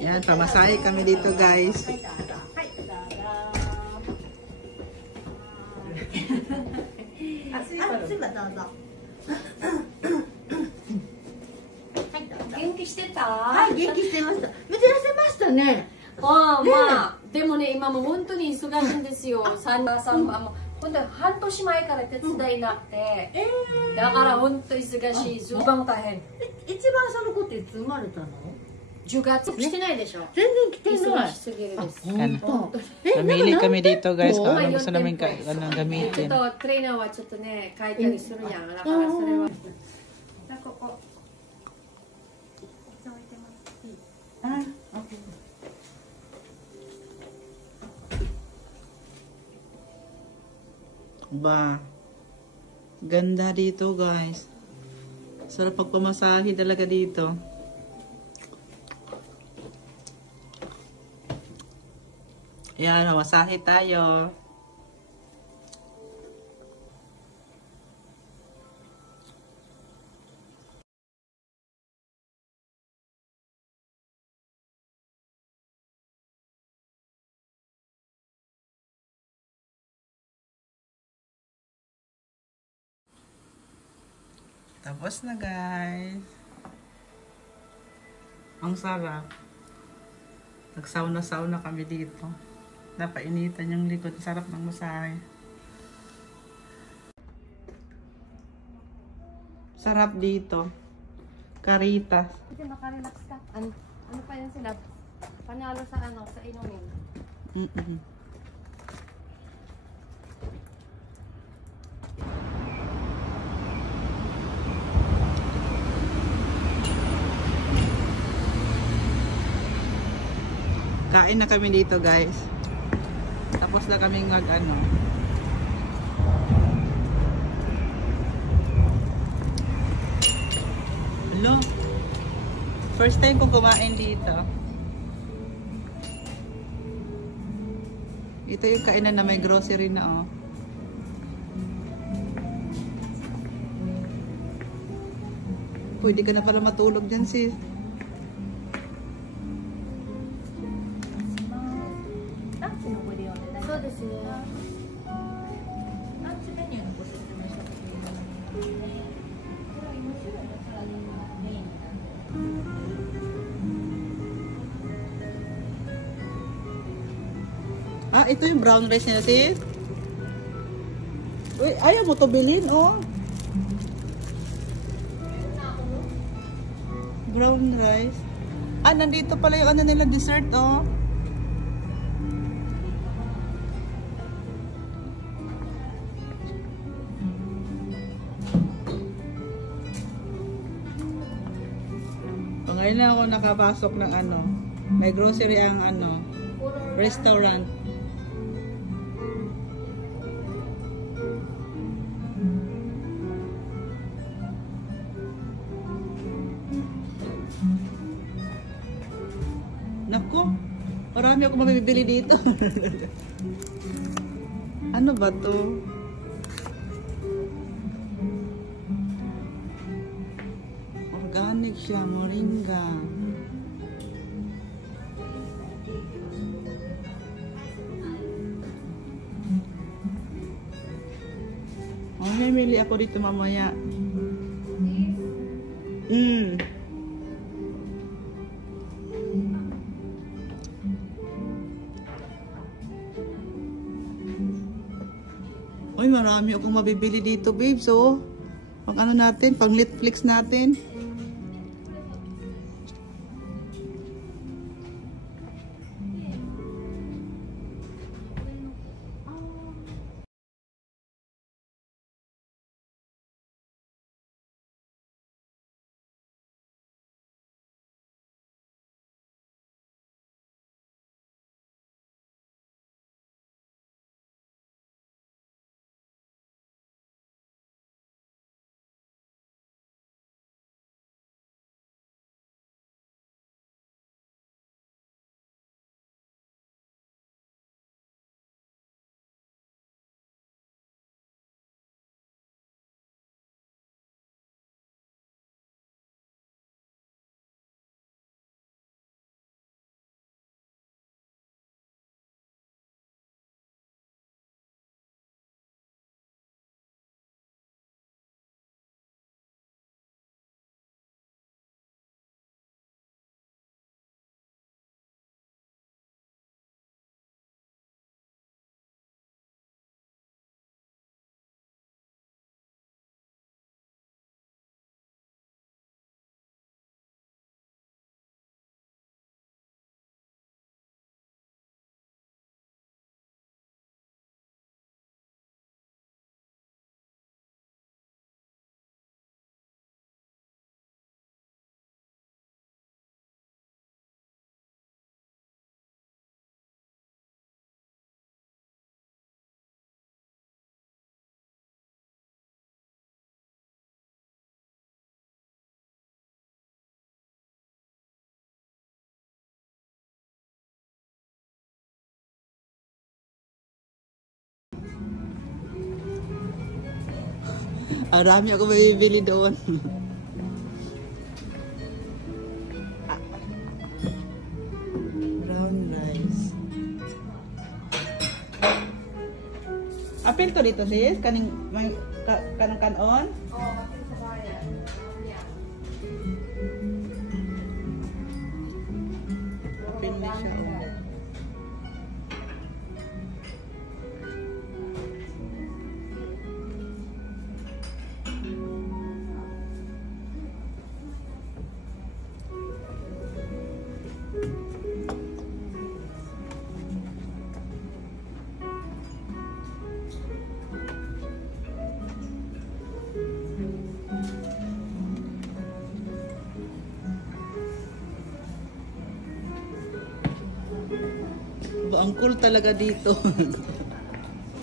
Yan, pamasahe kami dito guys. Genkiしてた？はい、元気してました。珍しましたね。ああ、まあ、でもね、今も本当に忙しいんですよ。さんも本当に半年前から手伝いなくて、だから本当に忙しい。一番大変。一番その子っていつ生まれたの10月来てないでしょ。全然来てな忙い。しすぎるです。Namili kami dito guys kung ano gusto namin gamitin. ちょっとトレーナーはちょっとね、書いたりするやん。だからそれは。ここ。Ba, ganda dito guys. Sarap pagpamasahe talaga dito. Yan, masahe tayo. Tapos na guys. Ang sarap. Nagsauna-sauna kami dito. Napainitan yung likod. Sarap ng masahe. Sarap dito. Caritas. Kasi makarelax ka. Ano pa yan sila? Panalo sa sa inumin. Kain na kami dito guys. Tapos na kaming mag-ano. Hello. First time kong kumain dito. Ito yung kainan na may grocery na oh. Pwede ka na pala matulog dyan sis. Ah, ito yung brown rice niya, sis. Uy, ayaw mo to bilhin, oh. Brown rice. Ah, nandito pala yung ano nila, dessert, oh. So, ngayon na ako nakapasok ng ano. May grocery ang ano, restaurant. Nako, marami ako mabibili dito. Ano ba to? Organic siya, moringa. Mamimili ako dito mamaya. Uy, marami akong mabibili dito, babe. So, pang ano natin, pang Netflix natin. Arami ako bibili doon. Brown rice. Apil to dito sis? Kaning kanang kanon? Oo, kapit sa bayan. Apil na siya. Ang cool talaga dito.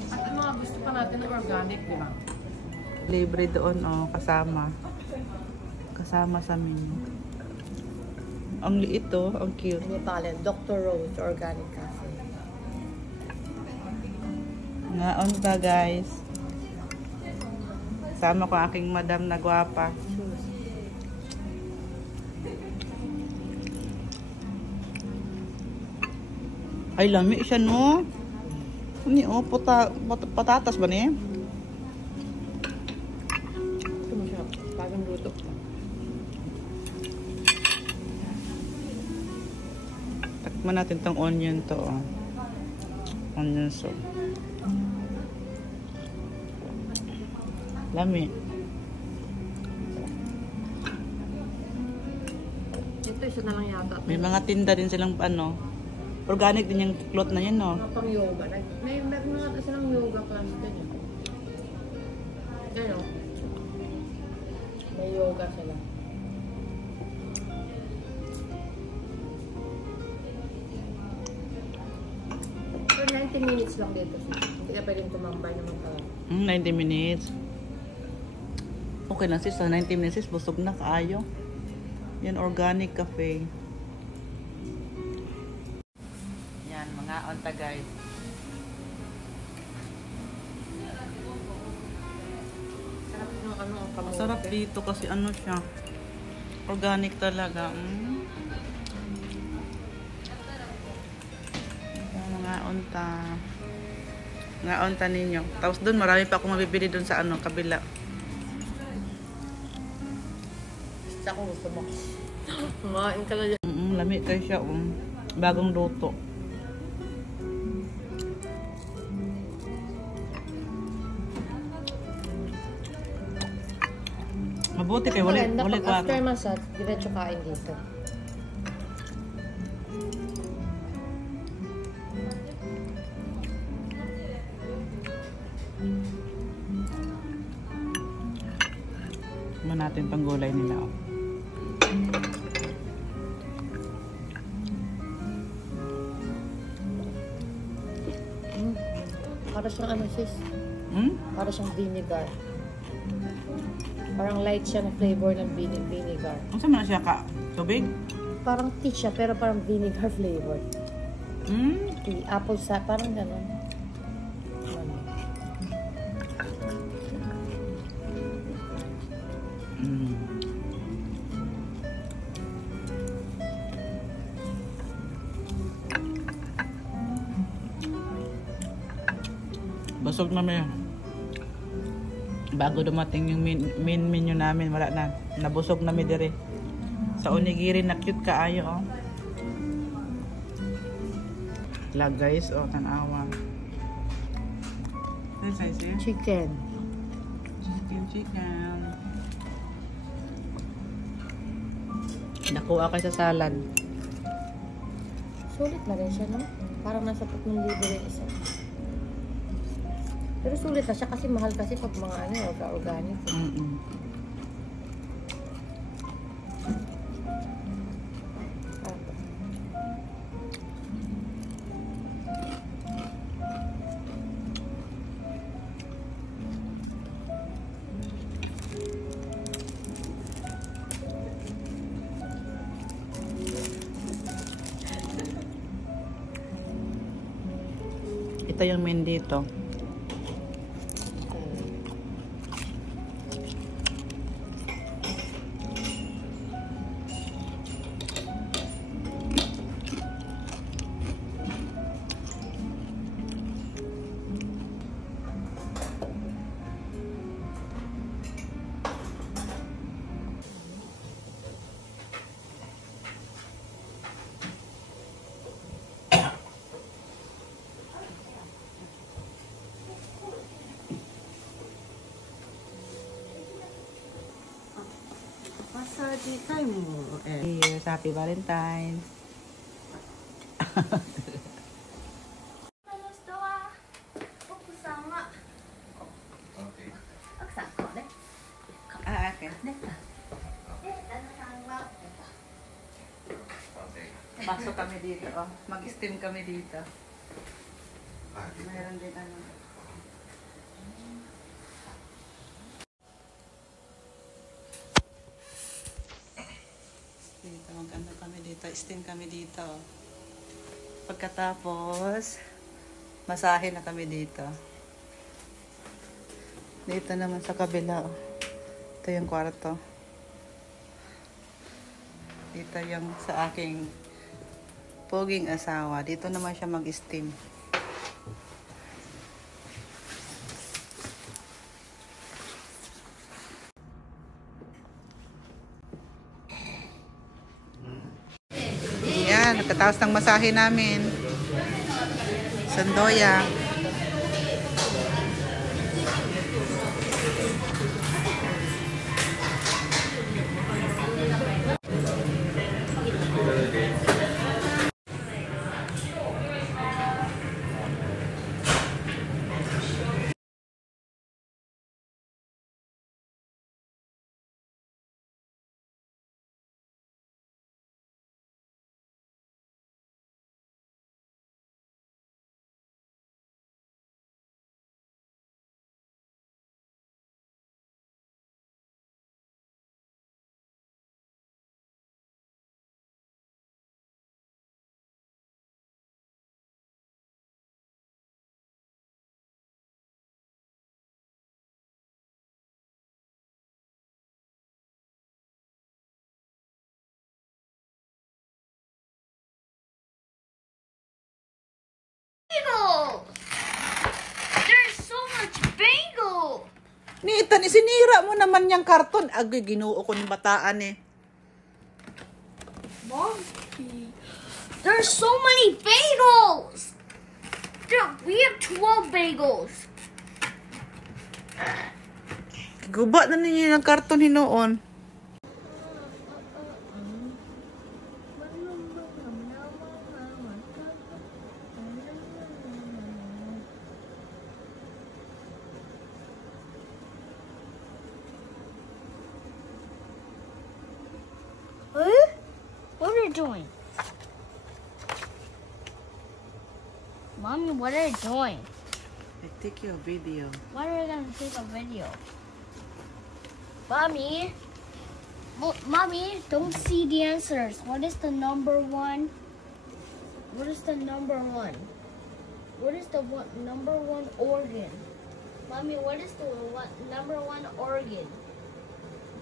At ang mga gusto pa natin ng organic, di ba? Libre doon, oh, kasama. Kasama sa menu. Ang liit to, ang cute. Ano pangalan? Dr. Rose Organic Cafe. Ngaon ta guys. Kasama ko aking madam na gwapa. Ay, lami siya, no? Ano, patatas ba niya? Ito mo siya. Bagong luto. Takman natin tong onion to, oh. Onion soup. Lami. Ito, isa na lang yata. May mga tinda din silang ano. Organic din yung cloth na yan, no? Mga pang yoga. May mga silang yoga class din. Ano? May yoga sila. For 90 minutes lang dito. Hindi ka pwedeng tumambay naman talaga. 90 minutes. Okay lang sis, 90 minutes sis, busog na kaayo. Yan, organic cafe. Yan, mga onta guys. Sarap ng ano ang kamote. Masarap dito kasi ano siya. Organic talaga. Yan, mga onta. Mga onta ninyo. Tapos doon, marami pa akong mabibili doon sa ano, kabila. Basta kung gusto mo. Kumain ka na dyan. Lami kayo siya. Bagong luto. Mabuti kayo. Wala ko. After massage, diretso kain dito. Tignan natin pang gulay nila. Oh. Para siyang ano sis? Para siyang vinegar. Parang light siya na flavor ng vinegar. Ang sama na siya ka? Tubig? Parang tea siya pero parang vinegar flavor. Tea, apple sa parang gano'n. Basog na may. Bago dumating yung main menu namin, wala na. Nabusog na may dire. Sa onigiri na cute kaayo, oh. La guys, oh, tanawa. Say. Chicken. Chicken. Nakuha ka sa salad. Sulit na rin siya, no? Parang nasa 3,000 rin isa. Pero sulit na siya kasi mahal kasi pag mga ano, organic. Ito yung main dito. Cheers, happy Valentine's. Ah, okay. Pasok kami dito, oh. Mag-steam kami dito. Mayroon din ano. Dito, mag-ano kami dito. Steam kami dito. Pagkatapos, masahe na kami dito. Dito naman sa kabila, oh. Ito yung kwarto. Dito yung sa aking poging asawa. Dito naman siya mag-steam. Yan, nakatapos ng masahe namin. Sandoya. There's so much bagel. Nitan, isinira mo naman yung karton. Agay, ginuo ko ng bataan eh. Monkey. There's so many bagels. We have 12 bagels. Guba na ninyo yung karton hinoon. What are you doing? Mommy, what are you doing? I take your video. Why are you gonna take a video? Mommy? Mommy, don't see the answers. What is the number one? What is the number one? What is the number one organ? Mommy, what is the number one organ?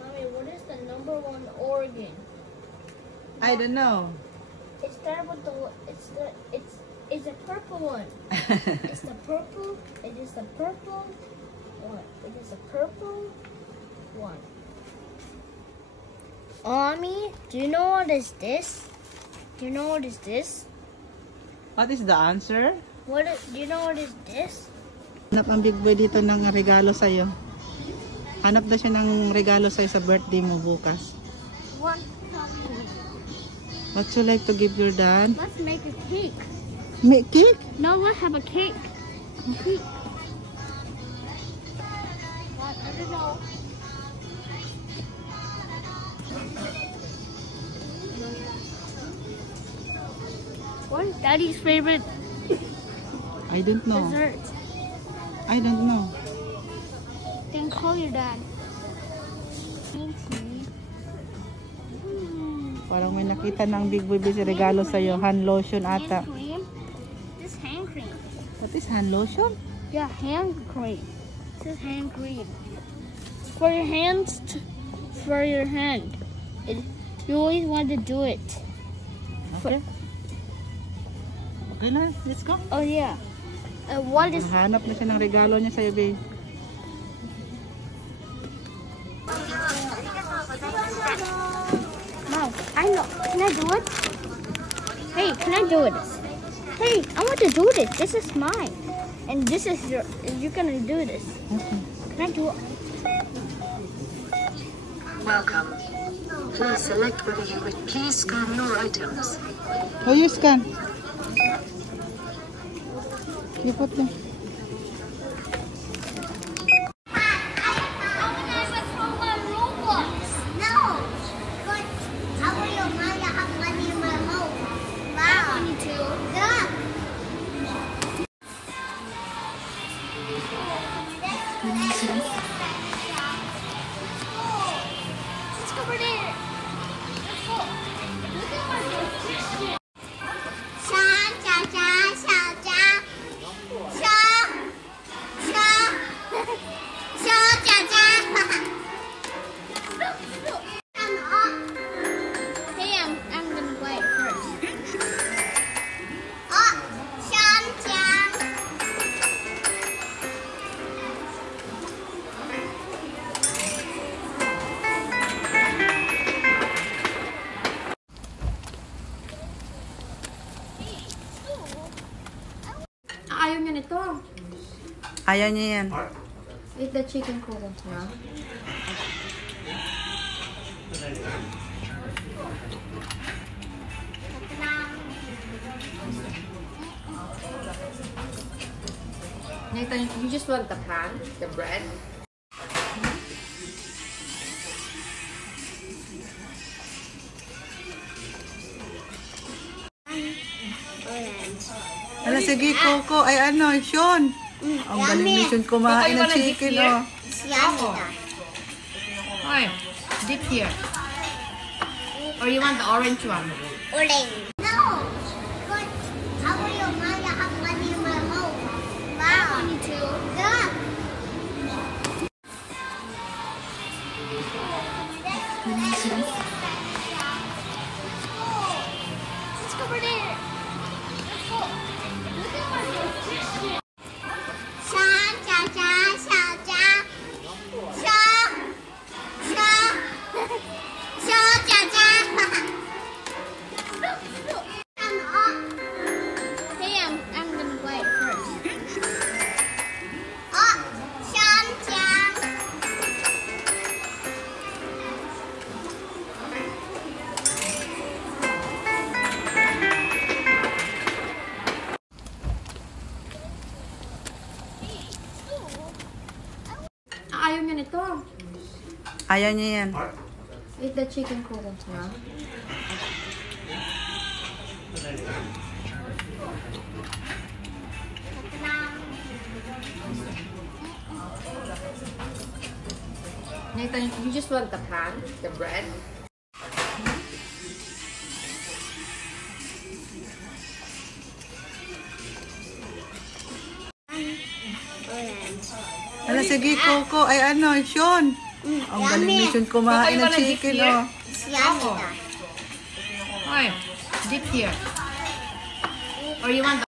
Mommy, what is the number one organ? I don't know. It's there with it's a purple one. It's the purple. It is the purple one. It is a purple one. Mommy, do you know what is this? Do you know what is this? What is the answer? Do you know what is this? Hanap ang big boy dito ng regalo sa'yo. Hanap na siya ng regalo sa'yo sa birthday mo bukas. What? What you like to give your dad? Let's make a cake. Make cake? No, let's have a cake. Cake. What? I don't know. What is Daddy's favorite I don't know. dessert? I don't know. Then call your dad. Thank you. Parang may nakita ng big boy sa regalo sa'yo. Hand lotion ata. Hand cream. This hand cream. What is hand lotion? Yeah, hand cream. This is hand cream. For your hands, for your hand. You always want to do it. Okay. Okay na, let's go. Oh yeah. What is? Hanap na siya ng regalo niya sa'yo, babe. Mom, I know. Can I do it? Hey, can I do it? Hey, I want to do this. This is mine, and this is your. You're gonna do this. Okay. Can I do it? Welcome. Please select whether you would please scan your items. Oh, you scan. You put them. Ayaw niya nito. Ayaw niya yan. Eat the chicken ko. Yeah. Nathan, you just want the pan, the bread. Ala, sige, Coco. Ay, ano, Sean. Ang galing ni Sean kumain ng chicken, oh. Hi, dip here. Or you want the orange one? Orange. No. But how will your mother have money in my home? Wow. Me too. Yeah. Let's go over there. Let's go. Look at my fish. Sha, sha, sha, sha, sha. Sha, sha. Sha, sha, sha. Hey, I'm gonna play it first. Oh, Sean, Sean. Ayaw niya nito. Ayaw niya yan. Eat the chicken ko. Yeah. Nathan, you just want the pan, the bread. Ala, sige, Coco. Ay, ano, Sean. Ang galing ni Sean kumain ng chicken, oh. Hi, dip here. Or you want the